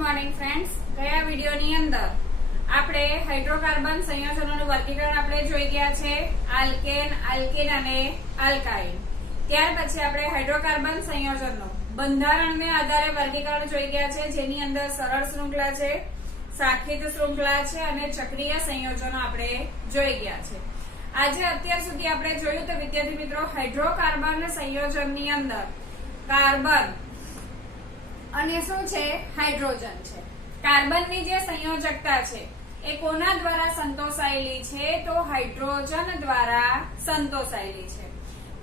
Morning friends, ગયા વિડિયોની અંદર આપણે હાઇડ્રોકાર્બન સંયોજનોનું વર્ગીકરણ આપણે જોઈ ગયા છે, આલ્કેન, આલ્કીન અને આલ્કાઇન. ત્યાર પછી આપણે હાઇડ્રોકાર્બન સંયોજનનું બંધારણને આધારે વર્ગીકરણ જોઈ ગયા છે, જેની અંદર સરળ શૃંખલા છે, શાખિત શૃંખલા છે અને ચક્રીય સંયોજનો આપણે જોઈ ગયા છે. આજે અત્યાર સુધી આપણે જોયું તો વિદ્યાર્થી મિત્રો, હાઇડ્રોકાર્બન સંયોજનની અંદર કાર્બન અને શું છે, હાઇડ્રોજન છે. કાર્બનની જે સંયોજકતા છે એ કોના દ્વારા સંતોષાયેલી છે? તો હાઇડ્રોજન દ્વારા સંતોષાયેલી છે.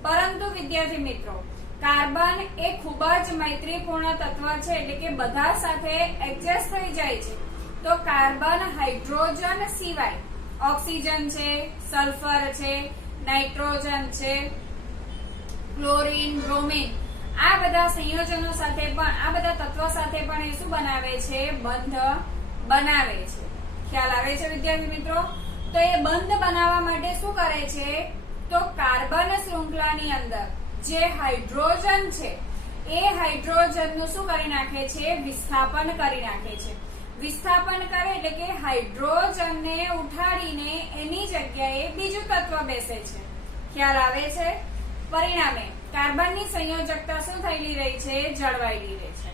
પરંતુ વિદ્યાર્થી મિત્રો, કાર્બન એ ખૂબ જ મૈત્રીપૂર્ણ તત્વ છે, એટલે કે બધા સાથે એડજસ્ટ થઈ જાય છે. તો કાર્બન હાઇડ્રોજન સિવાય ઓક્સિજન છે, સલ્ફર છે, નાઇટ્રોજન છે, ક્લોરીન, બ્રોમિન, આ બધા સંયોજનો સાથે પણ, આ બધા તત્વો સાથે પણ એ શું બનાવે છે? બંધ બનાવે છે. ખ્યાલ આવે છે વિદ્યાર્થી મિત્રો? તો એ બંધ બનાવવા માટે શું કરે છે? તો કાર્બન શૃંખલાની અંદર જે હાઇડ્રોજન છે એ હાઇડ્રોજનનું શું કરી નાખે છે? વિસ્થાપન કરી નાખે છે. વિસ્થાપન કરે એટલે કે હાઇડ્રોજનને ઉઠાડીને એની જગ્યાએ બીજું તત્વ બેસે છે. ખ્યાલ આવે છે? પરિણામે કાર્બનની સંયોજકતા શું થયેલી રહી છે? જળવાયેલી રહી છે.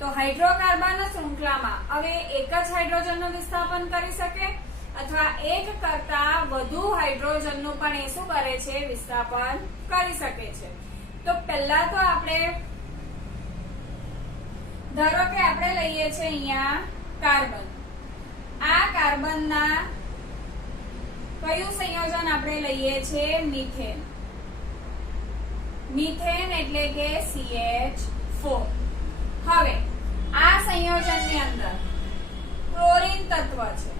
તો હાઇડ્રોકાર્બન શૃંખલામાં હવે એક જ હાઇડ્રોજનનું વિસ્થાપન કરી શકે અથવા એક કરતા વધુ હાઇડ્રોજનનું પણ એ શું કરે છે? વિસ્થાપન કરી શકે છે. તો પહેલા તો આપણે ધારો કે આપણે લઈએ છીએ અહીંયા કાર્બન. આ કાર્બનના કયું સંયોજન આપણે લઈએ છીએ? મિથેન. મિથેન એટલે કે CH4. હવે આ સંયોજનની અંદર ક્લોરીન તત્વ છે.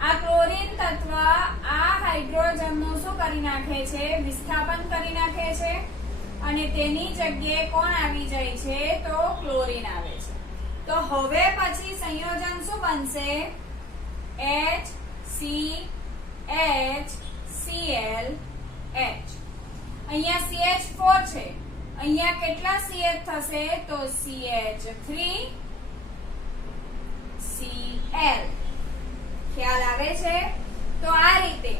આ ક્લોરીન તત્વ આ હાઇડ્રોજનનું શું કરી નાખે છે? વિસ્થાપન કરી નાખે છે અને તેની જગ્યાએ કોણ આવી જાય છે? તો ક્લોરીન આવે છે. તો હવે પછી સંયોજન શું બનશે? HCHClH. અહીંયા CH4 છે, અહીંયા કેટલા CH થશે? તો CH3Cl. ખ્યાલ આવે છે? તો આ રીતે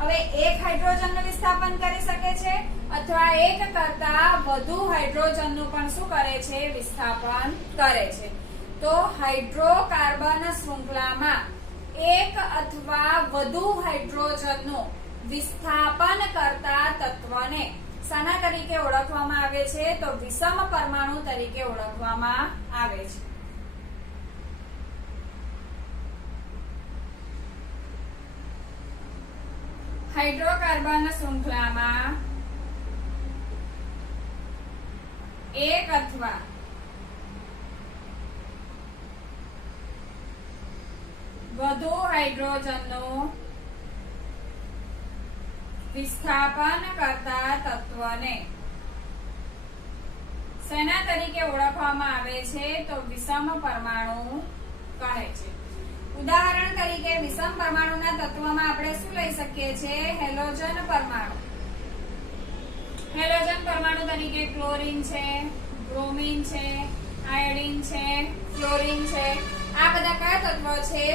હવે એક હાઇડ્રોજનનું વિસ્થાપન કરી શકે છે અથવા એક કરતા વધુ હાઇડ્રોજનનું પણ શું કરે છે? વિસ્થાપન કરે છે. તો હાઇડ્રોકાર્બન શૃંખલામાં એક અથવા વધુ હાઇડ્રોજનનું વિસ્થાપન કરતા તત્વને શાના તરીકે ઓળખવામાં આવે છે? તો વિષમ પરમાણુ તરીકે ઓળખવામાં આવે છે. હાઇડ્રોકાર્બન શૃંખલામાં એક અથવા વધુ હાઇડ્રોજનનું વિસ્થાપન કરતા તત્વને શેના તરીકે ઓળખવામાં આવે છે? તો વિષમ પરમાણુ કહે છે. ઉદાહરણ તરીકે વિષમ પરમાણુના તત્વમાં આપણે શું લઈ શકીએ છીએ? હેલોજન પરમાણુ. હેલોજન પરમાણુ તરીકે ક્લોરીન છે, બ્રોમિન છે, આયોડીન છે, ફ્લોરિન છે. આ બધા કયા તત્વો છે?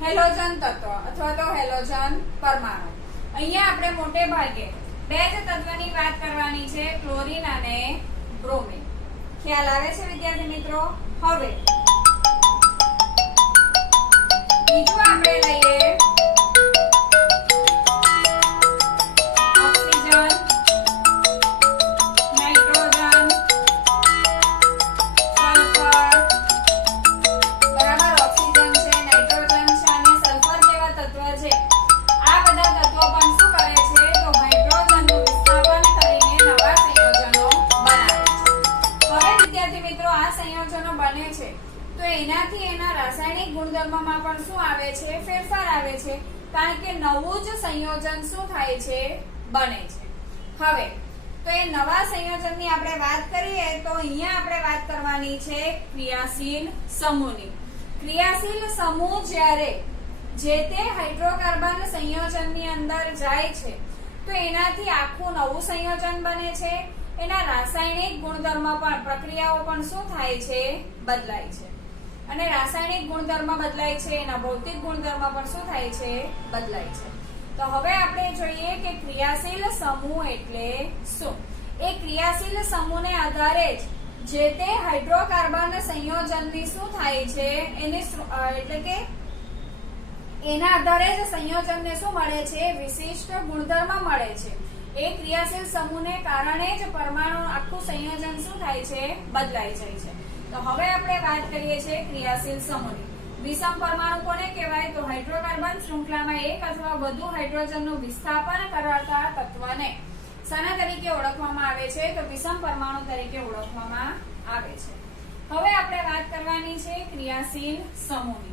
હેલોજન તત્વ અથવા તો હેલોજન પરમાણુ. અહીંયા આપણે મોટે ભાગે બે જ તત્વની વાત કરવાની છે, ક્લોરીન અને બ્રોમિન. ખ્યાલ આવે છે વિદ્યાર્થી મિત્રો? હવે બીજું આપણે લઈએ ઓક્સિજન, નાઇટ્રોજન, સલ્ફર. બરાબર, ઓક્સિજન છે, નાઇટ્રોજન છે અને સલ્ફર જેવા તત્વ છે. આ બધા તત્વો પણ શું કરે છે? તો હાઇડ્રોજનનું વિસ્થાપન કરીને નવા સંયોજનો બનાવે છે. હવે વિદ્યાર્થી મિત્રો, આ સંયોજનો બને છે તો એનાથી એના રાસાયણિક ગુણધર્મમાં પણ શું આવે છે? ફેરફાર આવે છે, કારણ કે નવું જ સંયોજન શું થાય છે? બને છે. હવે તો એ નવા સંયોજનની આપણે વાત કરીએ તો અહીંયા આપણે વાત કરવાની છે ક્રિયાશીલ સમૂહની. ક્રિયાશીલ સમૂહ જ્યારે જે તે હાઇડ્રોકાર્બન સંયોજનની અંદર જાય છે તો એનાથી આખું નવું સંયોજન બને છે. એના રાસાયણિક ગુણધર્મ પણ, પ્રક્રિયાઓ પણ શું થાય છે? બદલાય છે. અને રાસાયણિક ગુણધર્મ બદલાય છે, એના ભૌતિક ગુણધર્મ પણ શું થાય છે? બદલાય છે. તો હવે આપણે જોઈએ કે ક્રિયાશીલ સમૂહ એટલે શું. એ ક્રિયાશીલ સમૂહને આધારે જ જે તે હાઇડ્રોકાર્બન સંયોજનની શું થાય છે એની એટલે કે એના આધારે જ સંયોજનને શું મળે છે? વિશિષ્ટ ગુણધર્મ મળે છે. એ ક્રિયાશીલ સમૂહને કારણે જ પરમાણુ આખું સંયોજન શું થાય છે? બદલાઈ જાય છે. તો હવે આપણે વાત કરીએ છીએ ક્રિયાશીલ સમૂહની. વિષમ પરમાણુ કોને કહેવાય? તો હાઇડ્રોકાર્બન શૃંખલામાં એક અથવા વધુ હાઇડ્રોજનનું વિસ્થાપન કરાવતા તત્વને શાના તરીકે ઓળખવામાં આવે છે? તો વિષમ પરમાણુ તરીકે ઓળખવામાં આવે છે. હવે આપણે વાત કરવાની છે ક્રિયાશીલ સમૂહની.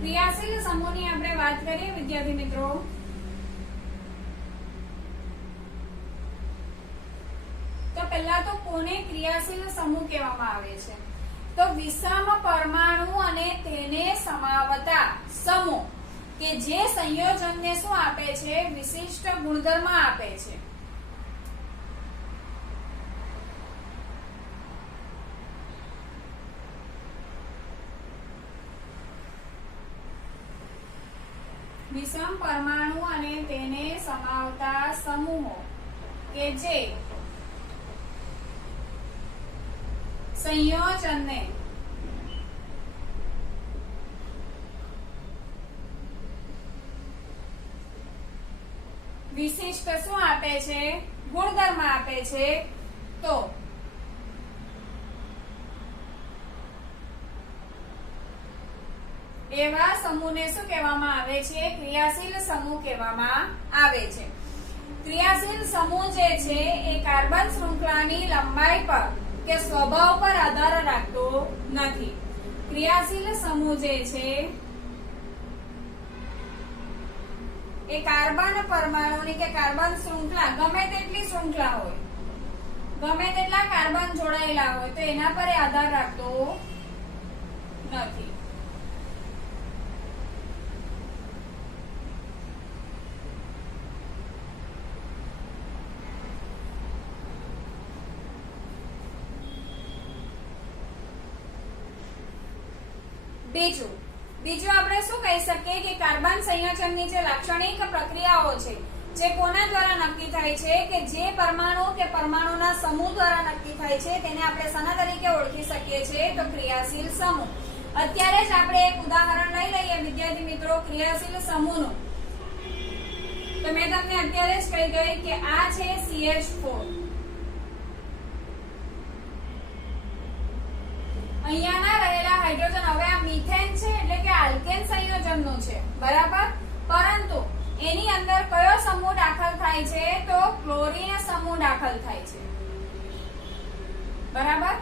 ક્રિયાશીલ સમૂહની આપણે વાત કરીએ વિદ્યાર્થી મિત્રો, તો પહેલા તો કોને ક્રિયાશીલ સમૂહ કહેવામાં આવે છે? તો વિષમ પરમાણુ અને તેને સમાવતા સમૂહ કે જે સંયોજનને શું આપે છે? વિશિષ્ટ ગુણધર્મ આપે છે. વિષમ પરમાણુ અને તેને સમાવતા સમૂહો કે જે સંયોજનને વિશિષ્ટ શું આપે છે? ગુણધર્મ આપે છે. તો એવા સમૂહને શું કહેવામાં આવે છે? ક્રિયાશીલ સમૂહ કહેવામાં આવે છે. ક્રિયાશીલ સમૂહ જે છે એ કાર્બન શૃંખલાની લંબાઈ પર કે સ્વભાવ પર આધાર રાખતો નથી. ક્રિયાશીલ સમૂહ જે છે એ કાર્બન પરમાણુની કે કાર્બન શૃંખલા ગમે તેટલી શૃંખલા હોય, ગમે તેટલા કાર્બન જોડાયેલા હોય તો એના પર આધાર રાખતો નથી. બીજું આપણે શું કહી શકીએ કે કાર્બન સંયોજનની જે લાક્ષણિક પ્રક્રિયાઓ છે જે કોના દ્વારા નક્કી થાય છે? કે જે પરમાણુ કે પરમાણુના સમૂહ દ્વારા નક્કી થાય છે તેને આપણે શાના તરીકે ઓળખી શકીએ છીએ? તો ક્રિયાશીલ સમૂહ. અત્યારે જ આપણે એક ઉદાહરણ લઈ લઈએ વિદ્યાર્થી મિત્રો ક્રિયાશીલ સમૂહનું. તો મેં તમને અત્યારે જ કહી ગઈ કે આ છે CH4. અહીંયાના રહેલા હાઇડ્રોજન, હવે આ મિથેન છે એટલે કે આલ્કેન સંયોજનનું છે, બરાબર. પરંતુ એની અંદર કયો સમૂહ દાખલ થાય છે? તો ક્લોરીન સમૂહ દાખલ થાય છે, બરાબર.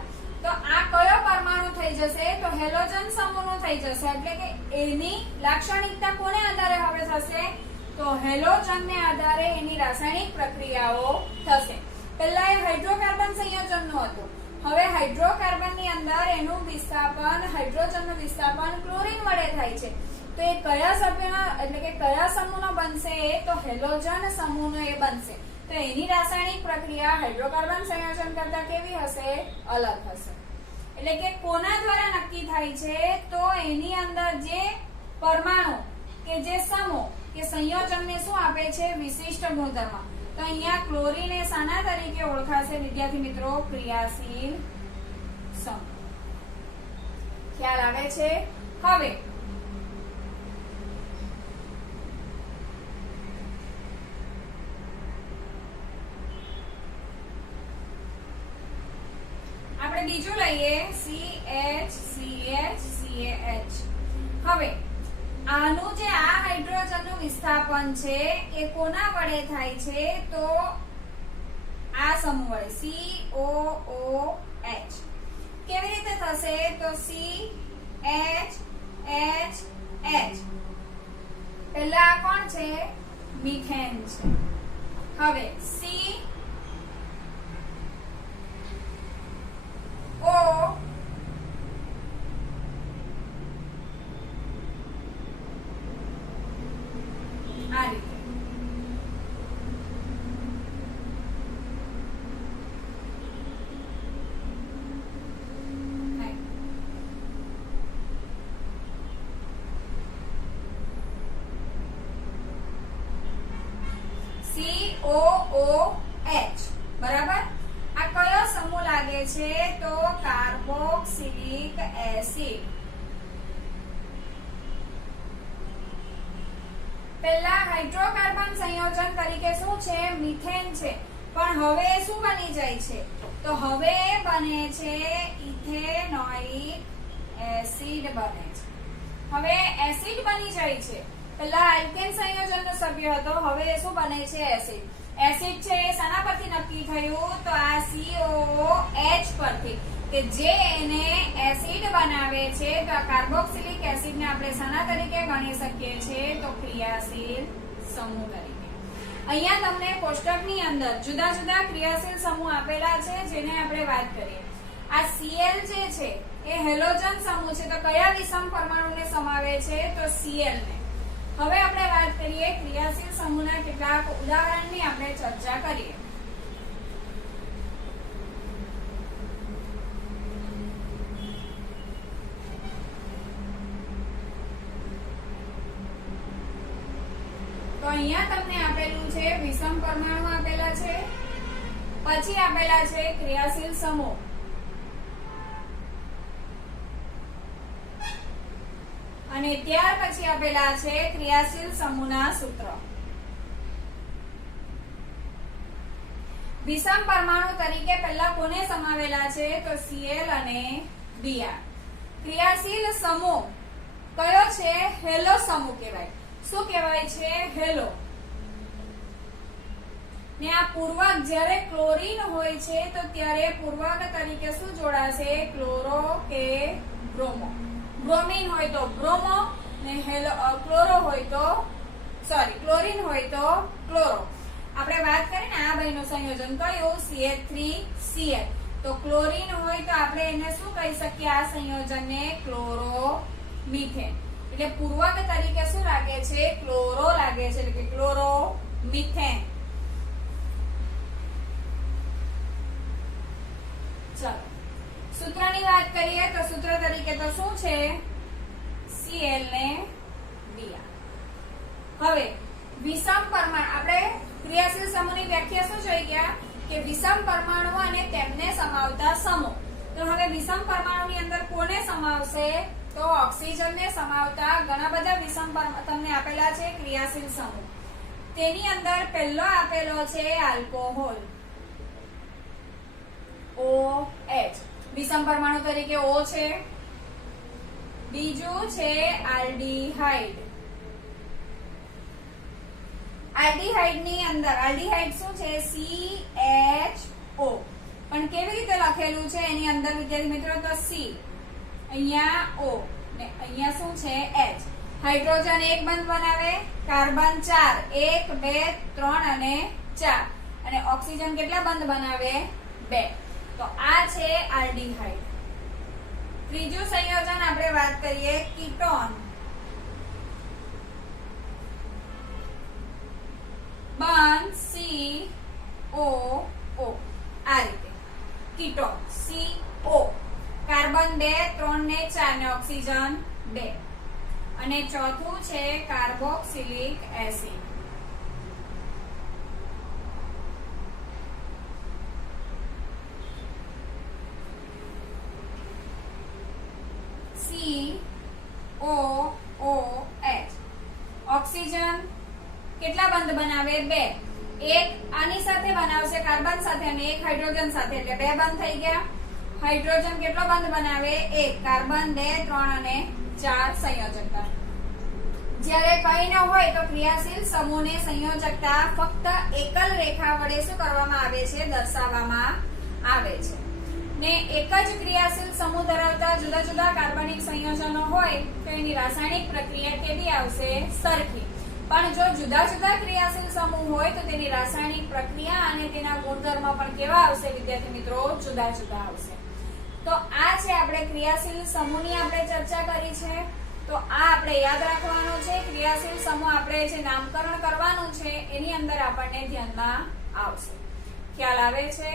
તો આ કયો પરમાણુ થઈ જશે? તો હેલોજન સમૂહનો થઈ જશે. એટલે કે એની લાક્ષણિકતા કોને આધારે હવે થશે? તો હેલોજનને આધારે એની રાસાયણિક પ્રક્રિયાઓ થશે. પહેલા એ હાઇડ્રોકાર્બન સંયોજનનું હતું, હવે હાઇડ્રોકાર્બનની અંદર એનું વિસ્થાપન, હાઇડ્રોજનનું વિસ્થાપન ક્લોરીન વડે થાય છે. તો એ કયા સભ્યનો એટલે કે કયા સમૂહનો બનશે? તો હેલોજન સમૂહનો એ બનશે. તો એની રાસાયણિક પ્રક્રિયા હાઇડ્રોકાર્બન સંયોજન કરતા કેવી હશે? અલગ હશે. એટલે કે કોના દ્વારા નક્કી થાય છે? તો એની અંદર જે પરમાણુ કે જે સમૂહ કે સંયોજનને શું આપે છે? વિશિષ્ટ ગુણધર્મ. તો અહીંયા ક્લોરીન એ શાના તરીકે ઓળખાશે વિદ્યાર્થી મિત્રો? ક્રિયાશીલ સમૂહ. ખ્યાલ આવે છે? હવે આપણે બીજું લઈએ CH. હવે આનું જે આ હાઇડ્રોજનનું વિસ્થાપન છે એ કોના વડે થાય છે? તો આ સમૂહ વડે COOH. કેવી રીતે થશે? તો CHH. પહેલા આ કોણ છે? મિથેન છે. હવે CO તો કાર્બોક્સિલિક એસિડ. પહેલા હાઇડ્રોકાર્બન સંયોજન તરીકે શું છે? મિથેન છે. પણ હવે શું બની જાય છે? તો હવે બને છે ઇથેનોઇક એસિડ બને છે. હવે એસિડ બની જાય છે. પહેલા આલ્કેન સંયોજનનો સભ્ય હતો, હવે શું બને છે? એસિડ. એસિડ છે એ શાના પરથી નક્કી થયું? તો આ COOH પરથી, કે જે એને એસિડ બનાવે છે. તો આ કાર્બોક્સિલિક એસિડને આપણે શાના તરીકે ગણી શકીએ છીએ? તો ક્રિયાશીલ સમૂહ તરીકે. અહીંયા તમને કોષ્ટકની અંદર જુદા જુદા ક્રિયાશીલ સમૂહ આપેલા છે જેને આપણે વાત કરીએ. આ Cl જે છે એ હેલોજન સમૂહ છે. તો કયા વિષમ પરમાણુને સમાવે છે? તો Cl ને. હવે આપણે વાત કરીએ ક્રિયાશીલ સમૂહના કેટલાક ઉદાહરણની આપણે ચર્ચા કરીએ. તો અહીંયા તમને આપેલું છે વિષમ પરમાણુ આપેલા છે, પછી આપેલા છે ક્રિયાશીલ સમૂહ, અને ત્યાર પછી આપેલા છે ક્રિયાશીલ સમૂહના સૂત્ર. વિષમ પરમાણુ તરીકે પહેલા કોને સમાવેલા છે? તો Cl અને Br. ક્રિયાશીલ સમૂહ કયો છે? હેલો સમૂહ કહેવાય. શું કહેવાય છે? હેલો. ને આ પૂર્વક જ્યારે ક્લોરીન હોય છે તો ત્યારે પૂર્વક તરીકે શું જોડાશે? ક્લોરો કે બ્રોમો. બ્રોમિન હોય તો બ્રોમો, ને ક્લોરો હોય તો ક્લોરીન હોય તો ક્લોરો. આપણે વાત કરીએ ને આ બેનું સંયોજન કયું? CH3Cl. તો ક્લોરીન હોય તો આપણે એને શું કહી શકીએ? આ સંયોજનને ક્લોરોમિથેન. એટલે પૂર્વક તરીકે શું લાગે છે? ક્લોરો લાગે છે, એટલે કે ક્લોરોમિથેન. ચલો સૂત્રની વાત કરીએ તો સૂત્ર તરીકે તો શું છે? Cl ને Br. હવે વિષમ પરમાણુ, આપણે ક્રિયાશીલ સમૂહની વ્યાખ્યા શું જોઈ ગયા? કે વિષમ પરમાણુ અને તેમને સમાવતા સમૂહ. તો હવે વિષમ પરમાણુની અંદર કોને સમાવશે? તો ઓક્સિજનને સમાવતા ઘણા બધા વિષમ પરમાણુ તમને આપેલા છે ક્રિયાશીલ સમૂહ. તેની અંદર પહેલો આપેલો છે આલ્કોહોલ, OH. વિષમ પરમાણુ તરીકે O છે. બીજું છે આલ્ડીહાઇડ. આલ્ડીહાઇડ ની અંદર આલ્ડીહાઇડ શું છે? CHO. પણ કેવી રીતે લખેલું છે એની અંદર વિદ્યાર્થી મિત્રો? તો C, અહીંયા O ને અહીંયા શું છે? H. હાઇડ્રોજન એક બંધ બનાવે, કાર્બન 4, 1 2 3 અને 4, અને ઓક્સિજન કેટલા બંધ બનાવે? 2. તો આ છે આલ્ડીહાઇડ. ત્રીજું સંયોજન આપણે વાત કરીએ કીટોન. બંધ CO. આ રીતે કીટોન CO. કાર્બન 2 3 ને 4 ને ઓક્સિજન 2. અને ચોથું છે કાર્બોક્સિલિક એસિડ. COOH. ઓક્સિજન કેટલા બંધ બનાવે? 2. એક આની સાથે બનાવશે કાર્બન સાથે અને એક હાઇડ્રોજન સાથે, એટલે 2 બંધ થઈ ગયા. હાઇડ્રોજન કેટલો બંધ બનાવે? 1. કાર્બન 2 3 અને 4 સંયોજકતા. જ્યારે કઈ ન હોય તો ક્રિયાશીલ સમૂહને સંયોજકતા ફક્ત એકલ રેખા વડે શું કરવામાં આવે છે? દર્શાવવામાં આવે છે. ને એક જ ક્રિયાશીલ સમૂહ ધરાવતા જુદા જુદા કાર્બનિક સંયોજનો હોય તો એની રાસાયણિક પ્રક્રિયા કેવી આવશે? સરખી. પણ જો જુદા જુદા ક્રિયાશીલ સમૂહ હોય તો તેની રાસાયણિક પ્રક્રિયા અને તેના ગુણધર્મ પણ કેવા આવશે વિદ્યાર્થી મિત્રો? જુદા જુદા આવશે. તો આ છે આપણે ક્રિયાશીલ સમૂહની આપણે ચર્ચા કરી છે. તો આ આપણે યાદ રાખવાનું છે. ક્રિયાશીલ સમૂહ આપણે જે નામકરણ કરવાનું છે એની અંદર આપણને ધ્યાનમાં આવશે. ખ્યાલ આવે છે?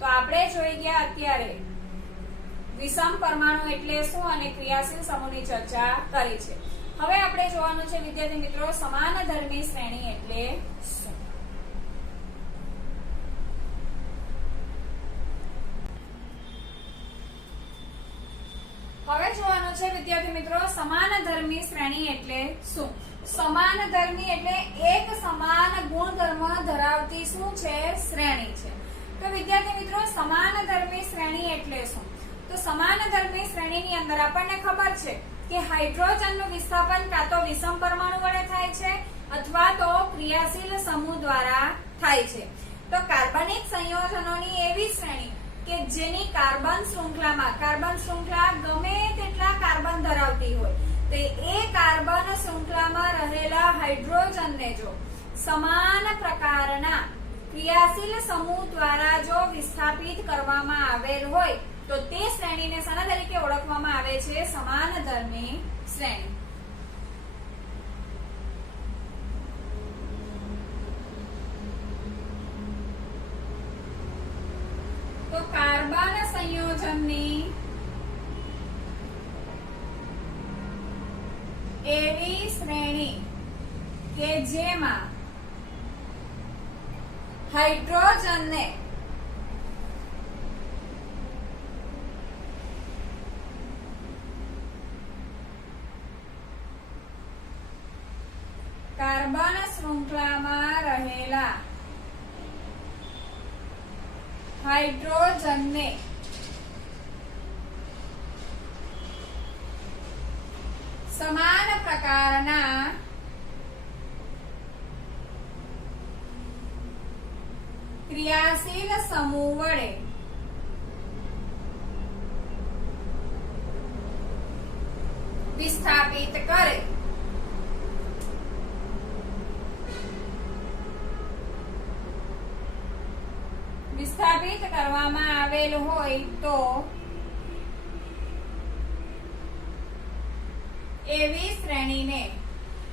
તો આપણે જોઈ ગયા અત્યારે વિષમ પરમાણુ એટલે શું અને ક્રિયાશીલ સમૂહની ચર્ચા કરી છે. હવે આપણે જોવાનું છે વિદ્યાર્થી મિત્રો સમાનધર્મી શ્રેણી એટલે શું. હવે જોવાનું છે વિદ્યાર્થી મિત્રો સમાનધર્મી શ્રેણી એટલે શું? સમાનધર્મી એટલે એક સમાન ગુણધર્મ ધરાવતી શું છે? શ્રેણી છે. તો વિદ્યાર્થી મિત્રો સમાનધર્મી શ્રેણી એટલે શું? તો સમાનધર્મી શ્રેણીની અંદર આપણને ખબર છે કે હાઇડ્રોજનનું વિસ્થાપન કાં તો વિષમ પરમાણુ વડે થાય છે અથવા તો ક્રિયાશીલ સમૂહ દ્વારા થાય છે. તો કાર્બનિક સંયોજનોની એવી શ્રેણી કે જેની કાર્બન શૃંખલા ગમે તેટલા કાર્બન ધરાવતી હોય તે એ કાર્બન શૃંખલામાં રહેલા હાઇડ્રોજનને જો સમાન પ્રકારના ક્રિયાશીલ સમૂહ દ્વારા જો વિસ્થાપિત કરવામાં આવેલ હોય તો તે શ્રેણીને શાના તરીકે ઓળખવામાં આવે છે? સમાનધર્મી શ્રેણી. તો કાર્બન સંયોજનની એવી શ્રેણી કે જેમાં હાઇડ્રોજનને કાર્બન શૃંખલામાં રહેલા હાઇડ્રોજનને સમાન પ્રકારના ક્રિયાશીલ સમૂહ વડે વિસ્થાપિત કરે વિસ્થાપિત કરવામાં આવેલ હોય તો એવી શ્રેણીને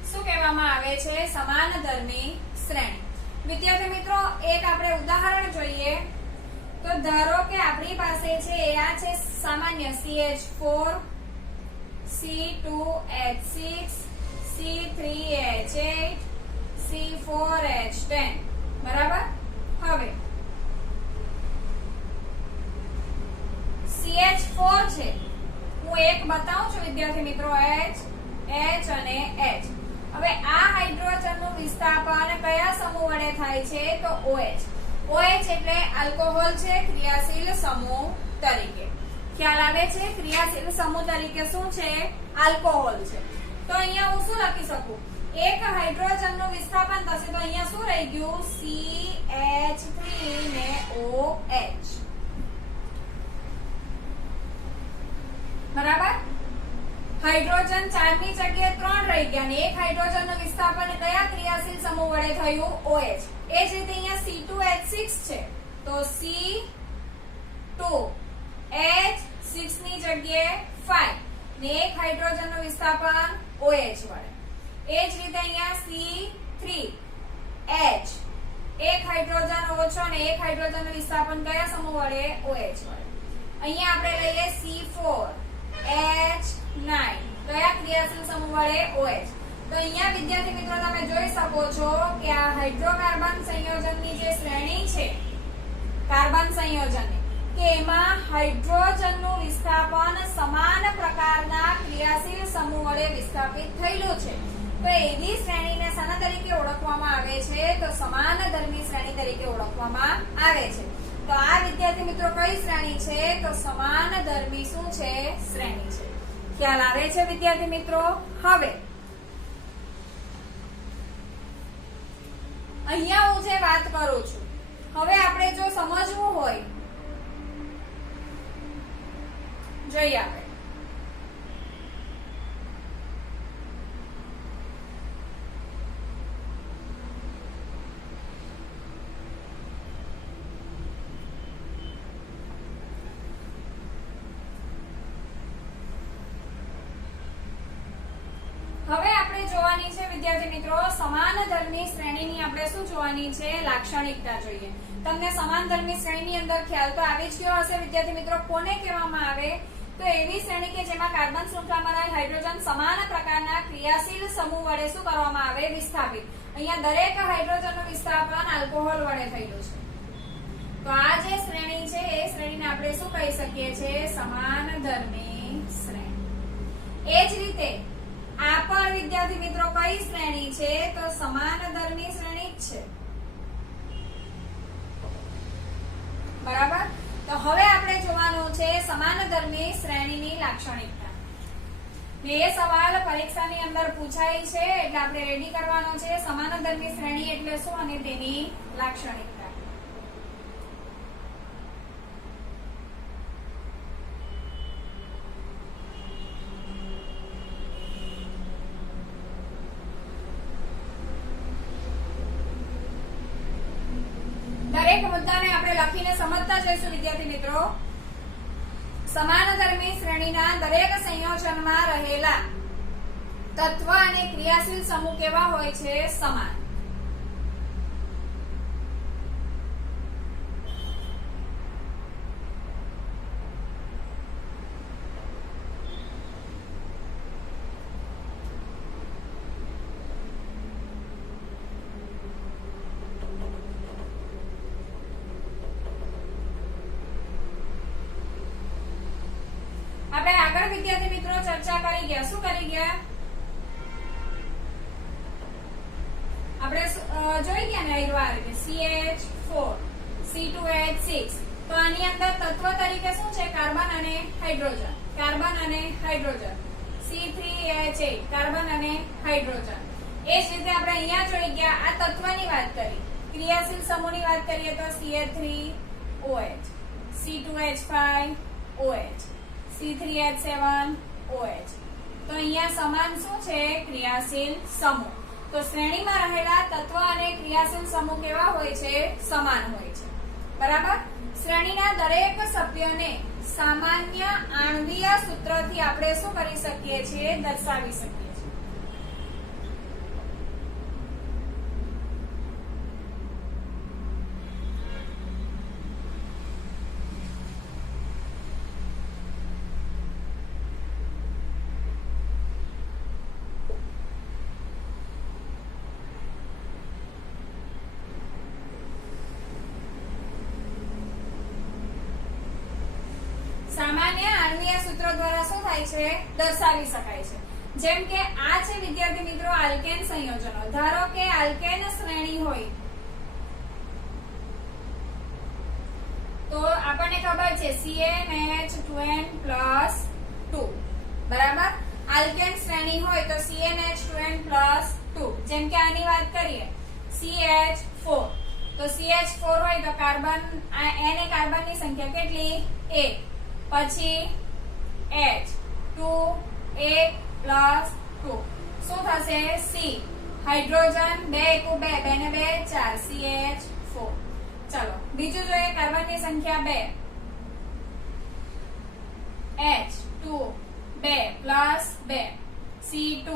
શું કહેવામાં આવે છે? સમાનધર્મી શ્રેણી. વિદ્યાર્થી મિત્રો એક આપણે ઉદાહરણ જોઈએ. તો ધારો કે આપણી પાસે છે આ છે સામાન્ય CH4 C2H6 C3H8 C4H10 બરાબર. હવે CH4 છે, હું એક બતાવું છું વિદ્યાર્થી મિત્રો, H અને H. હવે આ હાઇડ્રોજનનું વિસ્થાપન કયા સમૂહ વડે થાય છે? તો OH. OH એટલે આલ્કોહોલ છે ક્રિયાશીલ સમૂહ તરીકે. ખ્યાલ આવે છે? ક્રિયાશીલ સમૂહ તરીકે શું છે? આલ્કોહોલ છે. તો અહીંયા હું શું લખી શકું? એક હાઇડ્રોજનનું વિસ્થાપન થશે તો અહીંયા શું રહી ગયું? CH3 ને OH. બરાબર. હાઇડ્રોજન 4 ની જગ્યાએ 3 રહી ગયા અને એક હાઇડ્રોજનનું વિસ્થાપન કયા ક્રિયાશીલ સમૂહ વડે થયું? OH. એ જ રીતે અહીંયા C2H6 છે તો C2H6 ની જગ્યાએ 5 ને એક હાઇડ્રોજનનું વિસ્થાપન OH વડે. એ જ રીતે અહીંયા C3H એક હાઇડ્રોજન ઓછો અને એક હાઇડ્રોજનનું વિસ્થાપન કયા સમૂહ વડે? OH વડે. અહીંયા આપણે લઈએ C4H9 કયા ક્રિયાશીલ સમૂહ વડે? OH. તો અહીંયા વિદ્યાર્થી મિત્રો તમે જોઈ શકો છો કે આ હાઇડ્રોકાર્બન સંયોજનની જે શ્રેણી છે કાર્બન સંયોજનની કે એમાં હાઇડ્રોજનનું વિસ્થાપન સમાન પ્રકારના ક્રિયાશીલ સમૂહ વડે વિસ્થાપિત થયેલું છે. તો એવી શ્રેણીને શાના તરીકે ઓળખવામાં આવે છે? તો સમાનધર્મી શ્રેણી તરીકે ઓળખવામાં આવે છે. તો આ વિદ્યાર્થી મિત્રો કઈ શ્રેણી છે? તો સમાનધર્મી શું છે? શ્રેણી છે. ખ્યાલ આવે છે વિદ્યાર્થી મિત્રો? હવે અહીંયા હું જે વાત કરું છું, હવે આપણે જો સમજવું હોય જોઈએ આપણે જોવાની છે વિદ્યાર્થી મિત્રો સમાનધર્મી શ્રેણીની આપણે શું જોવાની છે? લાક્ષણિકતા જોઈએ. તમને સમાનધર્મી શ્રેણીની અંદર ખ્યાલ તો આવી જ ગયો હશે વિદ્યાર્થી મિત્રો. કોને કહેવામાં આવે? તો એવી શ્રેણી કે જેમાં કાર્બન શૃંખલામાં રહેલ હાઇડ્રોજન સમાન પ્રકારના ક્રિયાશીલ સમૂહ વડે શું કરવામાં આવે? વિસ્થાપિત. અહીંયા દરેક હાઇડ્રોજનનું વિસ્થાપન આલ્કોહોલ વડે થયેલું છે. તો આ જે શ્રેણી છે એ શ્રેણીને આપણે શું કહી શકીએ છીએ? સમાનધર્મી શ્રેણી. એ જ રીતે આ પણ વિદ્યાર્થી મિત્રો કઈ શ્રેણી છે તો સમાનધર્મી શ્રેણી જ છે, બરાબર. તો હવે આપણે જોવાનું છે સમાનધર્મી શ્રેણીની લાક્ષણિકતા. એ સવાલ પરીક્ષાની અંદર પૂછાય છે એટલે આપણે રેડી કરવાનો છે. સમાનધર્મી શ્રેણી એટલે શું અને તેની લાક્ષણિકતા. દરેક મુદ્દાને આપણે લખીને સમજતા જઈશું વિદ્યાર્થી મિત્રો. સમાનધર્મી શ્રેણીના દરેક સંયોજનમાં રહેલા તત્વ અને ક્રિયાશીલ સમૂહ કેવા હોય છે? સમાન. આપણે આગળ વિદ્યાર્થી મિત્રો ચર્ચા કરી ગયા. શું કરી ગયા? આપણે જોઈ ગયા ને આ રીતે CH4 C2H6. તો આની અંદર તત્વ તરીકે શું છે? કાર્બન અને હાઇડ્રોજન. કાર્બન અને હાઇડ્રોજન. C3H8 કાર્બન અને હાઇડ્રોજન. એ જ રીતે આપણે અહીંયા જોઈ ગયા આ તત્વની વાત કરી. ક્રિયાશીલ સમૂહની વાત કરીએ તો CH3OH C2H5OH C3H7OH. તો અહીંયા સમાન શું છે? ક્રિયાશીલ સમૂહ. તો શ્રેણીમાં રહેલા તત્વ અને ક્રિયાશીલ સમૂહ કેવા હોય છે? સમાન હોય છે, બરાબર. શ્રેણીના દરેક સભ્યોને સામાન્ય આણ્વીય સૂત્રથી આપણે શું કરી શકીએ છીએ? દર્શાવી શકીએ છીએ. સામાન્ય આણ્વીય સૂત્ર દ્વારા શું થાય છે? દર્શાવી શકાય છે. જેમ કે આ છે વિદ્યાર્થી મિત્રો આલ્કેન સંયોજનો. ધારો કે આલ્કેન શ્રેણી હોય તો આપણને ખબર છે CnH2n+2, બરાબર. આલ્કેન શ્રેણી હોય તો CnH2n+2. જેમ કે આની વાત કરીએ CH4 તો CH4 હોય તો કાર્બન n એ કાર્બનની સંખ્યા કેટલી? 1. પછી H 2 1 + 2 શું થશે? C હાઇડ્રોજન 2 * 2 2 ને 2 4 CH4. ચલો બીજું જોઈએ કાર્બનની સંખ્યા 2 H 2 2 + 2 C2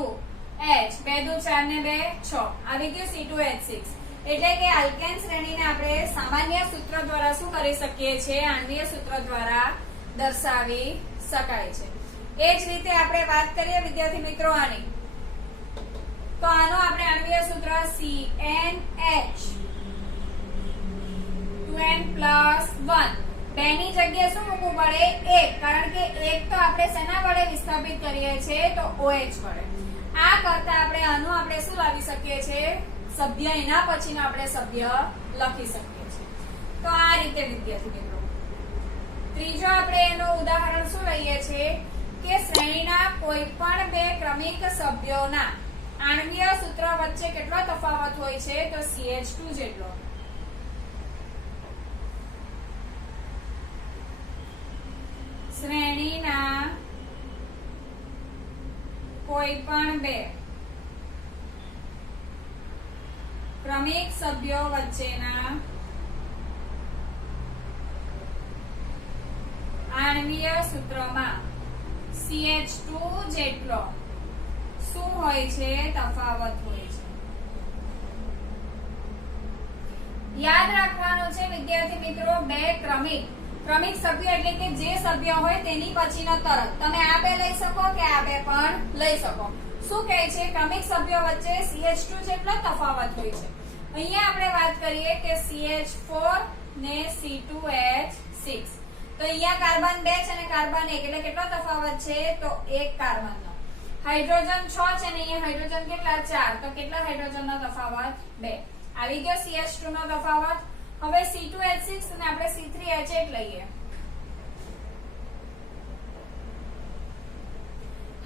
H 2 * 4 ને 2 6 આવી ગયું C2H6. એટલે કે આલ્કેન શ્રેણીને આપણે સામાન્ય સૂત્ર દ્વારા શું કરી શકીએ છીએ? આણ્વીય સૂત્ર દ્વારા દર્શાવી શકાય છે. એ જ રીતે આપણે વાત કરીએ વિદ્યાર્થી મિત્રો આની, તો આનો આપણે આણ્વીય સૂત્ર CnH2n+1. 2 ની જગ્યાએ શું મૂકવું પડે? 1, કારણ કે 1 તો આપણે શેના વડે વિસ્થાપિત કરીએ છીએ? તો OH વડે. આ કરતા આપણે આનું આપણે શું લાવી શકીએ છીએ? સભ્ય. એના પછીનો આપણે સભ્ય લખી શકીએ છીએ. તો આ રીતે વિદ્યાર્થી મિત્રો. ત્રીજો આપણે એનું ઉદાહરણ શું લઈએ છીએ કે શ્રેણીના કોઈ પણ બે ક્રમિક સભ્યોના આણ્વીય સૂત્ર વચ્ચે કેટલો તફાવત હોય છે? તો CH2 જેટલો. શ્રેણીના કોઈ પણ બે ક્રમિક સભ્યો વચ્ચેના આણ્વીય સૂત્રમાં CH2 જેટલો શું હોય છે? તફાવત હોય છે. યાદ રાખવાનું છે વિદ્યાર્થી મિત્રો બે ક્રમિક સભ્ય એટલે કે જે સભ્ય હોય તેની પછીનો તરત. તમે આ બે લઈ શકો કે આ બે પણ લઈ શકો. શું કહે છે? ક્રમિક સભ્યો વચ્ચે CH2 જેટલો તફાવત હોય છે. અહીંયા આપણે વાત કરીએ કે CH4 ને C2H6. તો અહીંયા કાર્બન 2 છે અને કાર્બન 1 એટલે કેટલો તફાવત છે? તો 1 કાર્બનનો. હાઇડ્રોજન 6 છે ને અહીંયા હાઇડ્રોજન કેટલા 4 તો કેટલા હાઇડ્રોજનનો તફાવત 2 આવી ગયો CH2 નો તફાવત હવે C2H6 અને આપણે C3H8 લઈએ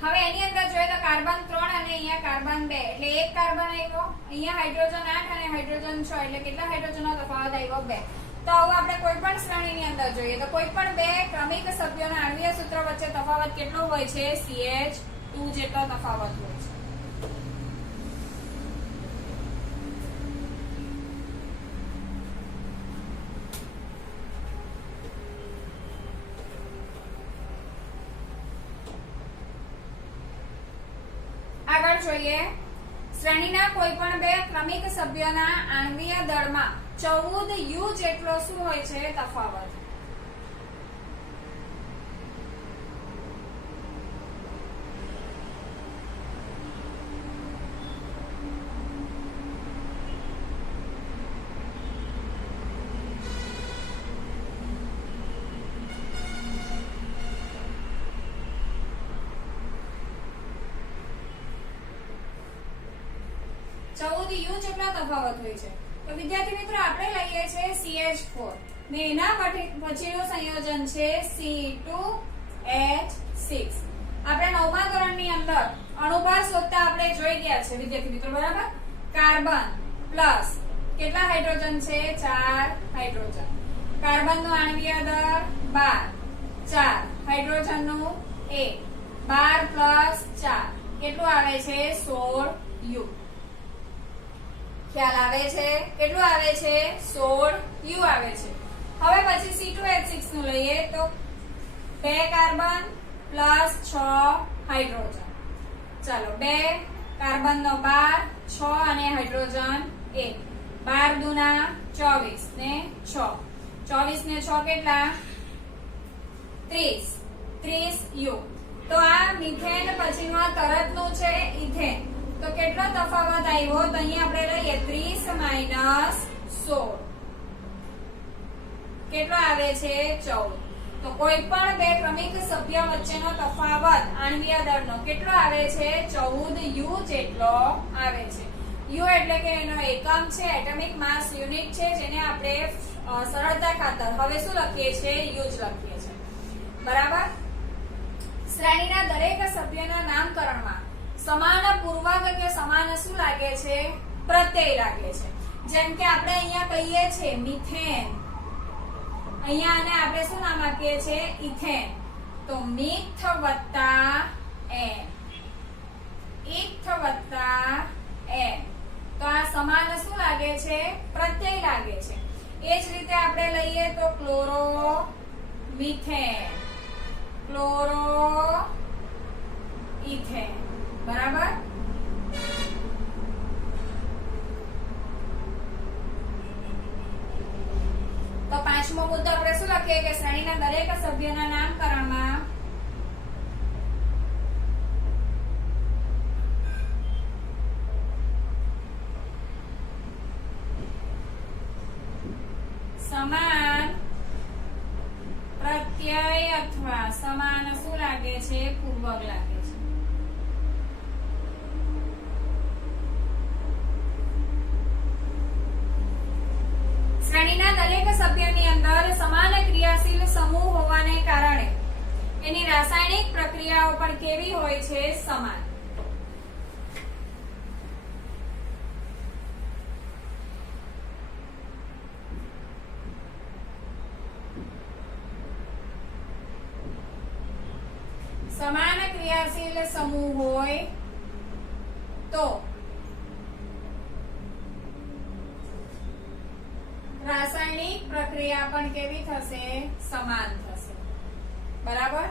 હવે એની અંદર જોઈએ તો કાર્બન 3 અને અહીંયા કાર્બન 2 એટલે એક કાર્બન આવ્યો અહીંયા હાઇડ્રોજન 8 અને હાઇડ્રોજન 6 એટલે કેટલા હાઇડ્રોજનનો તફાવત આવ્યો 2 તો હવે આપણે કોઈ પણ શ્રેણીની અંદર જોઈએ તો કોઈ પણ બે ક્રમિક સભ્યોના આણ્વીય સૂત્ર વચ્ચે તફાવત કેટલો હોય છે CH2 જેટલો તફાવત હોય છે આગળ જોઈએ શ્રેણીના કોઈ પણ બે ક્રમિક સભ્યોના આણ્વીય દળમાં 14 U જેટલો શું હોય છે તફાવત U જેટલા તફાવત હોય છે તો વિદ્યાર્થી મિત્રો આપણે લઈએ છે CH4 ને એના પછીનું સંયોજન છે C2H6 આપણે 9મા ધોરણની અંદર અણુભાર શોધતા આપણે જોઈ ગયા છે વિદ્યાર્થી મિત્રો બરાબર કાર્બન પ્લસ કેટલા હાઇડ્રોજન છે 4 હાઇડ્રોજન કાર્બનનો આણ્વીય દળ 12 4 હાઇડ્રોજનનું 1 12 પ્લસ 4 કેટલું આવે છે 16 U ખ્યાલ આવે છે કેટલું આવે છે 16 U આવે છે હવે પછી C2H6 નું લઈએ તો 2 કાર્બન પ્લસ 6 હાઇડ્રોજન ચાલો 2 કાર્બન નો 12 6 અને હાઇડ્રોજન 1 12 દુના 24 ને 6 24 ને 6 કેટલા 30 U તો આ મિથેન પછીનું તરતનું છે ઇથેન તો કેટલો તફાવત આવ્યો તો અહીંયા આપણે લઈએ 30 - 16 કેટલો આવે છે 14 તો કોઈ પણ બે ક્રમિક સભ્ય વચ્ચેનો તફાવત આણ્વીય દળનો કેટલો આવે છે 14 U જેટલો આવે છે U એટલે કે એનો એકમ છે એટમિક માસ યુનિટ છે જેને આપણે સરળતા ખાતર હવે શું લખીએ છીએ U જ લખીએ છીએ બરાબર શ્રેણીના દરેક સભ્યના નામકરણમાં સમાન પૂર્વક કે સમાન શું લાગે છે પ્રત્યય લાગે છે જેમ કે આપણે અહીંયા કહીએ છીએ મિથેન અહીંયા આને આપણે શું નામ આપીએ છીએ ઇથેન તો મિથ વત્તા એન ઇથ વત્તા એન તો આ સમાન શું લાગે છે પ્રત્યય લાગે છે એ જ રીતે આપણે લઈએ તો ક્લોરો મિથેન ક્લોરો ઇથેન બરાબર તો પાંચમો મુદ્દો આપણે શું લખીએ કે શ્રેણીના દરેક સભ્યના નામકરણમાં સમાન પ્રત્યય અથવા સમાન શું લાગે છે પૂર્વક લાગે છે શ્રેણીના દરેક સભ્યની અંદર સમાન ક્રિયાશીલ સમૂહ હોવાને કારણે એની રાસાયણિક પ્રક્રિયાઓ પણ કેવી હોય છે સમાન સમાન ક્રિયાશીલ સમૂહ હોય તો રાસાયણિક પ્રક્રિયા પણ કેવી થશે સમાન થશે બરાબર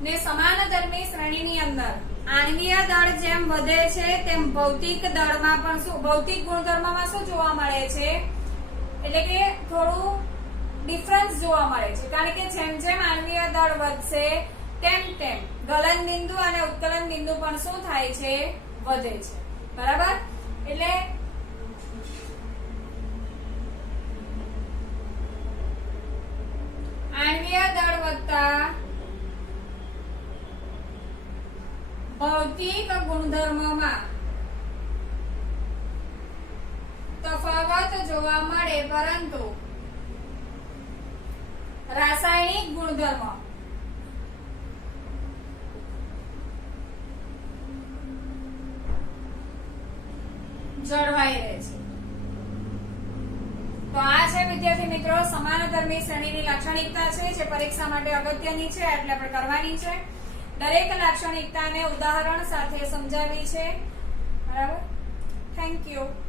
ને સમાનધર્મી શ્રેણીની અંદર આણ્વીય દળ જેમ વધે છે તેમ ભૌતિક દળમાં પણ શું ભૌતિક ગુણધર્મમાં શું જોવા મળે છે એટલે કે થોડું ડિફરન્સ જોવા મળે છે કારણ કે જેમ જેમ આણ્વીય દળ વધશે તેમ તેમ ગલન બિંદુ અને ઉત્કલન બિંદુ પણ શું થાય છે વધે છે બરાબર એટલે આણ્વીય દળ વધતા ભૌતિક ગુણધર્મમાં તફાવત જોવા મળે, પરંતુ રાસાયણિક ગુણધર્મ જળવાઈ રહે છે. તો આ છે વિદ્યાર્થી મિત્રો સમાનધર્મી શ્રેણીની લાક્ષણિકતા છે, જે પરીક્ષા માટે અગત્યની છે, એટલે આપણે કરવાની છે. દરેક લાક્ષણિકતાને ઉદાહરણ સાથે સમજાવી છે. બરાબર. Thank you.